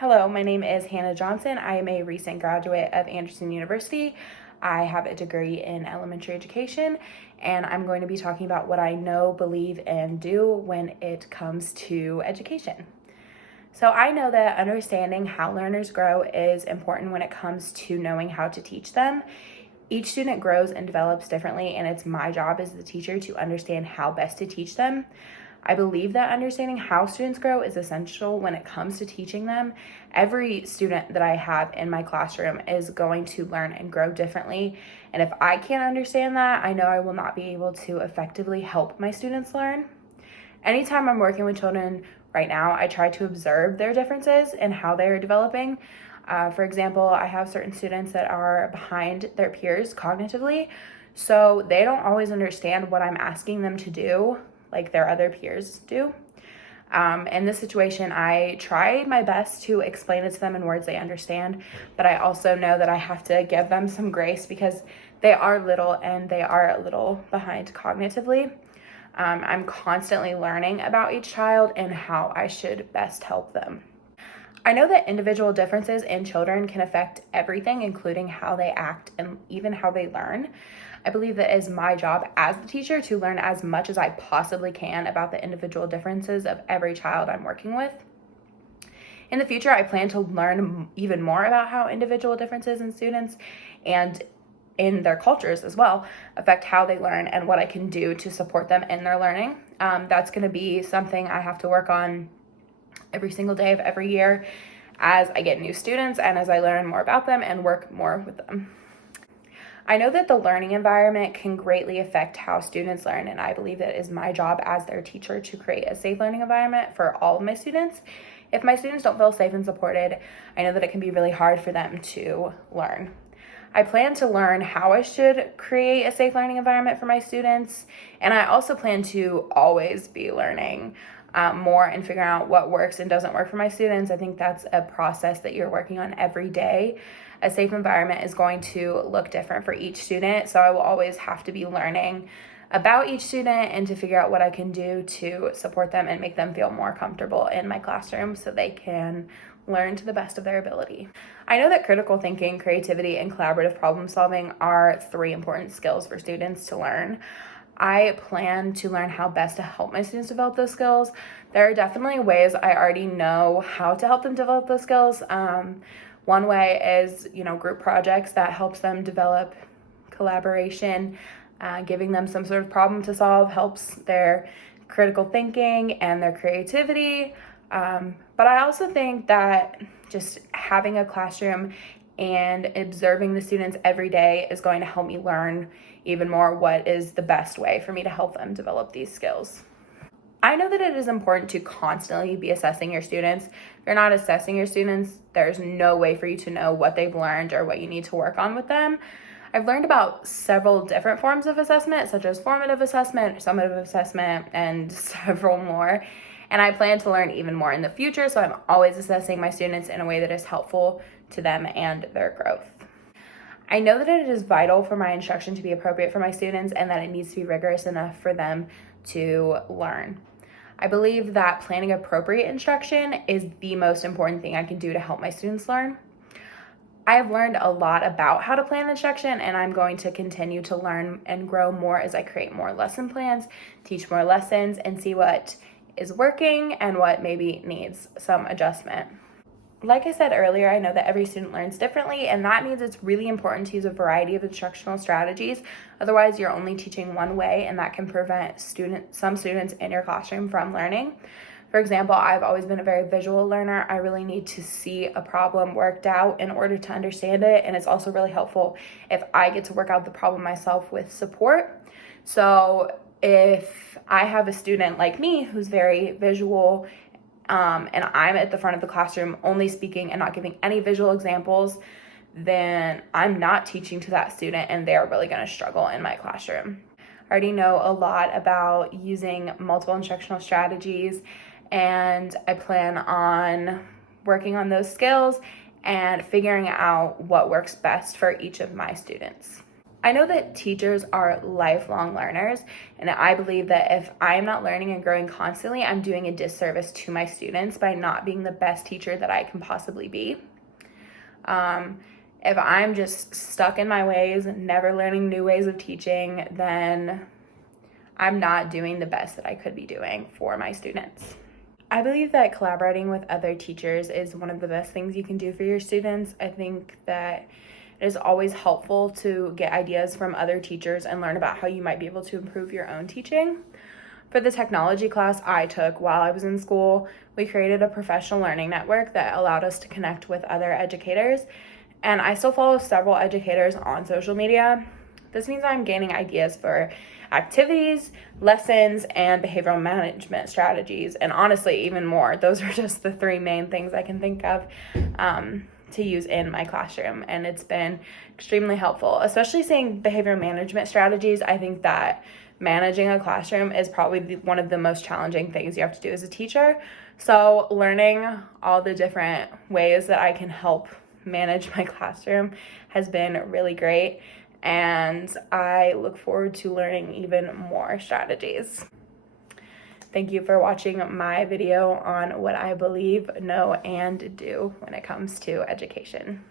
Hello, my name is Hannah Johnson. I am a recent graduate of Anderson University. I have a degree in elementary education, and I'm going to be talking about what I know, believe, and do when it comes to education. So I know that understanding how learners grow is important when it comes to knowing how to teach them. Each student grows and develops differently, and it's my job as the teacher to understand how best to teach them. I believe that understanding how students grow is essential when it comes to teaching them. Every student that I have in my classroom is going to learn and grow differently. And if I can't understand that, I know I will not be able to effectively help my students learn. Anytime I'm working with children right now, I try to observe their differences and how they are developing. For example, I have certain students that are behind their peers cognitively, so they don't always understand what I'm asking them to do like their other peers do. In this situation, I try my best to explain it to them in words they understand, but I also know that I have to give them some grace because they are little and they are a little behind cognitively. I'm constantly learning about each child and how I should best help them. I know that individual differences in children can affect everything, including how they act and even how they learn. I believe that it is my job as the teacher to learn as much as I possibly can about the individual differences of every child I'm working with. In the future, I plan to learn even more about how individual differences in students and in their cultures as well affect how they learn and what I can do to support them in their learning. That's going to be something I have to work on every single day of every year as I get new students and as I learn more about them and work more with them. I know that the learning environment can greatly affect how students learn, and I believe that it is my job as their teacher to create a safe learning environment for all of my students. If my students don't feel safe and supported, I know that it can be really hard for them to learn. I plan to learn how I should create a safe learning environment for my students, and I also plan to always be learning more and figuring out what works and doesn't work for my students. I think that's a process that you're working on every day. A safe environment is going to look different for each student, so I will always have to be learning about each student and to figure out what I can do to support them and make them feel more comfortable in my classroom so they can learn to the best of their ability. I know that critical thinking, creativity, and collaborative problem solving are 3 important skills for students to learn. I plan to learn how best to help my students develop those skills. There are definitely ways I already know how to help them develop those skills. One way is, group projects that helps them develop collaboration. Giving them some sort of problem to solve helps their critical thinking and their creativity. But I also think that just having a classroom and observing the students every day is going to help me learn even more what is the best way for me to help them develop these skills. I know that it is important to constantly be assessing your students. If you're not assessing your students, there's no way for you to know what they've learned or what you need to work on with them. I've learned about several different forms of assessment, such as formative assessment, summative assessment, and several more. And I plan to learn even more in the future, so I'm always assessing my students in a way that is helpful to them and their growth. I know that it is vital for my instruction to be appropriate for my students and that it needs to be rigorous enough for them to learn. I believe that planning appropriate instruction is the most important thing I can do to help my students learn. I have learned a lot about how to plan instruction, and I'm going to continue to learn and grow more as I create more lesson plans, teach more lessons, and see what is working and what maybe needs some adjustment. Like I said earlier, I know that every student learns differently, and that means it's really important to use a variety of instructional strategies. Otherwise, you're only teaching one way, and that can prevent some students in your classroom from learning. For example, I've always been a very visual learner. I really need to see a problem worked out in order to understand it, and it's also really helpful if I get to work out the problem myself with support. So if I have a student like me who's very visual, and I'm at the front of the classroom only speaking and not giving any visual examples, then I'm not teaching to that student and they're really going to struggle in my classroom. I already know a lot about using multiple instructional strategies, and I plan on working on those skills and figuring out what works best for each of my students. I know that teachers are lifelong learners, and I believe that if I'm not learning and growing constantly, I'm doing a disservice to my students by not being the best teacher that I can possibly be. If I'm just stuck in my ways, never learning new ways of teaching, then I'm not doing the best that I could be doing for my students. I believe that collaborating with other teachers is one of the best things you can do for your students. I think that it is always helpful to get ideas from other teachers and learn about how you might be able to improve your own teaching. For the technology class I took while I was in school, we created a professional learning network that allowed us to connect with other educators, and I still follow several educators on social media. This means I'm gaining ideas for activities, lessons, and behavioral management strategies, and honestly, even more. Those are just the three main things I can think of to use in my classroom, and it's been extremely helpful, especially seeing behavior management strategies. I think that managing a classroom is probably one of the most challenging things you have to do as a teacher. So learning all the different ways that I can help manage my classroom has been really great, and I look forward to learning even more strategies. Thank you for watching my video on what I believe, know, and do when it comes to education.